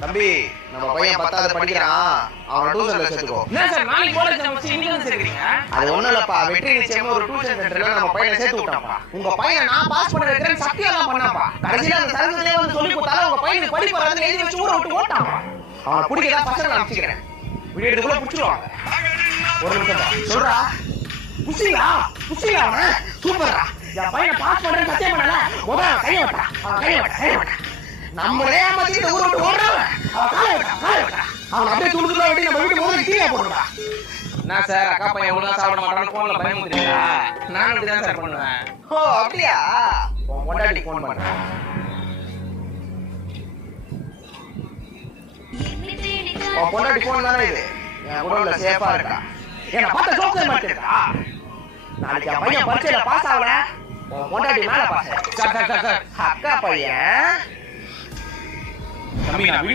தம்பி நம்ம பையன் 10வது படிக்கிறான், அவன் டியூஷன்ல சேர்த்துக்கோ. என்ன சார் நாளைக்கு காலேஜ் வந்து இன்னைக்கு வந்து சேர்க்கறீங்க? அது ஒண்ணும் இல்லப்பா, வெற்றி நிச்சயமா ஒரு டியூஷன் சென்டர்ல நம்ம பையனை சேர்த்து விட்டான்ப்பா. உங்க பையன் நான் பாஸ் பண்ண வைக்கிறேன் சத்தியெல்லாம் பண்ணாப்பா. கடைசியில அந்த சர்வீஸ்லயே வந்து சொல்லி கொடுத்தாலும் உங்க பையனுக்கு படிப்பு வராது எழுதி வச்சு ஊரை விட்டு ஓட்டான்ப்பா. அவனை பிடிக்கதா பசங்க அனுப்பிச்சிக்கிறேன், வீட்டுக்குள்ள பிடிச்சிருவாங்க. ஒரு நிமிஷம் சொல்றா, புசிங்களா புசிங்களா சூப்பர்ரா, என் பையனை பாஸ் பண்றேன்னு சத்தியம் பண்ணல. முதல்ல கையை விட்டா, கையை விட்டா நம்மளே ஏமாத்தி ஊரை விட்டு ஓடுறான். அவன் அப்படியே துணுக்குள்ள வெட்டி நம்ம வீட்டு முதல்ல கீழே போடுறா. நான் சார் அக்கா பையன் ஒழுங்கா சாப்பிட மாட்டான்னு போன்ல பயமுறுத்துறீங்களா? நான் அப்படிதான் சார் பண்ணுவேன். ஓ அப்படியா? உன் பொண்டாட்டி போன் பண்றேன். உன் பொண்டாட்டி போன் தானே இது? என் உடம்புல சேஃபா இருக்கா? என்ன பார்த்த ஜோக்கர் மாதிரி இருக்கா? நாளைக்கு என் பையன் பரீட்சையில பாஸ் ஆகல, உன் பொண்டாட்டி மேல பாஸ் ஆயிடும். சார் அக்கா பையன் தம்பி நான்